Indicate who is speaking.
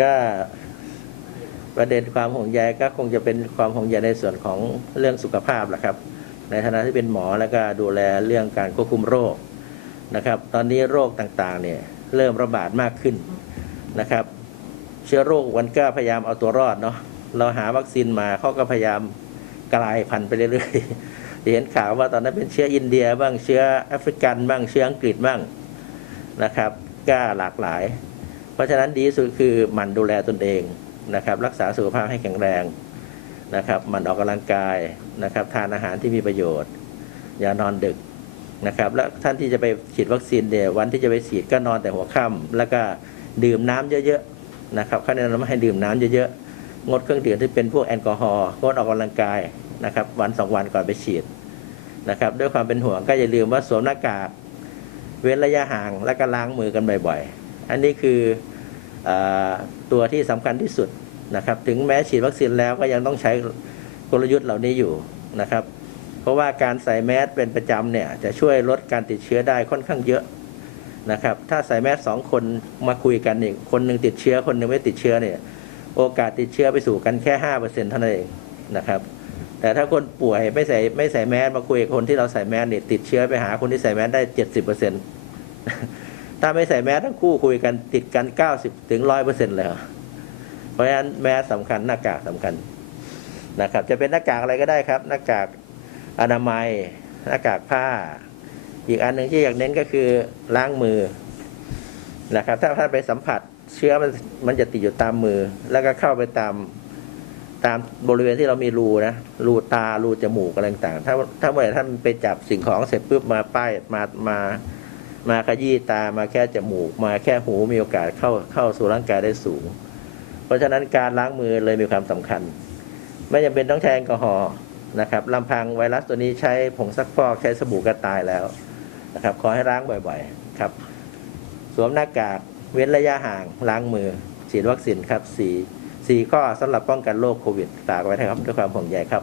Speaker 1: ก็ประเด็นความห่วงใยก็คงจะเป็นความห่วงใยในส่วนของเรื่องสุขภาพแหละครับ ในฐานะที่เป็นหมอแล้วก็ดูแลเรื่องการควบคุมโรคนะครับ ตอนนี้โรคต่างๆเนี่ยเริ่มระบาดมากขึ้นนะครับ เชื้อโรคมันก็พยายามเอาตัวรอดเนาะเราหาวัคซีนมาเขาก็พยายามกลายพันธุ์ไปเรื่อยๆเห็นข่าวว่าตอนนั้นเป็นเชื้ออินเดียบ้างเชื้อแอฟริกันบ้างเชื้ออังกฤษบ้างนะครับก็หลากหลาย เพราะฉะนั้นดีที่สุดคือหมั่นดูแลตนเองนะครับ รักษาสุขภาพให้แข็งแรงนะครับหมันออกกำลังกายนะครับ ทานอาหารที่มีประโยชน์ อย่านอนดึกนะครับ และท่านที่จะไปฉีดวัคซีนเนี่ยวันที่จะไปฉีดก็นอนแต่หัวค่ำแล้วก็ดื่มน้ำเยอะๆนะครับเขาแนะนำให้ดื่มน้ำเยอะๆงดเครื่องดื่มที่เป็นพวกแอลกอฮอล์งดออกกำลังกายนะครับ วันสองวันก่อนไปฉีดนะครับ ด้วยความเป็นห่วงก็อย่าลืมว่าสวมหน้ากากเว้นระยะห่างและก็ล้างมือกันบ่อยๆ อันนี้คืออตัวที่สำคัญที่สุดนะครับ ถึงแม้ฉีดวัคซีนแล้วก็ยังต้องใช้กลยุทธ์เหล่านี้อยู่นะครับ เพราะว่าการใส่แมสเป็นประจำเนี่ยจะช่วยลดการติดเชื้อได้ค่อนข้างเยอะนะครับ ถ้าใส่แมสสองคนมาคุยกันนี่คนหนึ่งติดเชื้อคนหนึ่งไม่ติดเชื้อเนี่ยโอกาสติดเชื้อไปสู่กันแค่ห้าเปอร์เซ็นต์เท่านั้นเองนะครับแต่ถ้าคนป่วยไม่ใส่ไม่ใส่แมสมาคุยกับคนที่เราใส่แมสเนี่ยติดเชื้อไปหาคนที่ใส่แมสได้เจ็ดสิบเปอร์เซ็นต์ ถ้าไม่ใส่แมสทั้งคู่คุยกันติดกันเก้าสิบถึงร้อยเปอร์เซ็นต์เลยเหรอเพราะฉะนั้นแมสสำคัญหน้ากากสำคัญนะครับ จะเป็นหน้ากากอะไรก็ได้ครับ หน้ากากอนามัย หน้ากากผ้า อีกอันหนึ่งที่อยากเน้นก็คือล้างมือนะครับ ถ้าท่านไปสัมผัสเชื้อมันมันจะติดอยู่ตามมือ แล้วก็เข้าไปตามตามบริเวณที่เรามีรูนะรูตารูจมูกอะไรต่างๆถ้าถ้าเมื่อไหร่ท่านไปจับสิ่งของเสร็จปุ๊บมาป้ายมามามา มาขยี้ตามาแค่จมูก มาแค่หูมีโอกาสเข้าเข้าสู่ร่างกายได้สูง เพราะฉะนั้นการล้างมือเลยมีความสำคัญ ไม่จำเป็นต้องใช้แอลกอฮอล์นะครับลำพังไวรัสตัวนี้ใช้ผงซักฟอกใช้สบู่ก็ตายแล้วนะครับขอให้ล้างบ่อยๆครับ สวมหน้ากากเว้นระยะห่างล้างมือ ฉีดวัคซีนครับสี่สี่ข้อสำหรับป้องกันโรคโควิดฝากไว้นะครับด้วยความห่วงใยครับ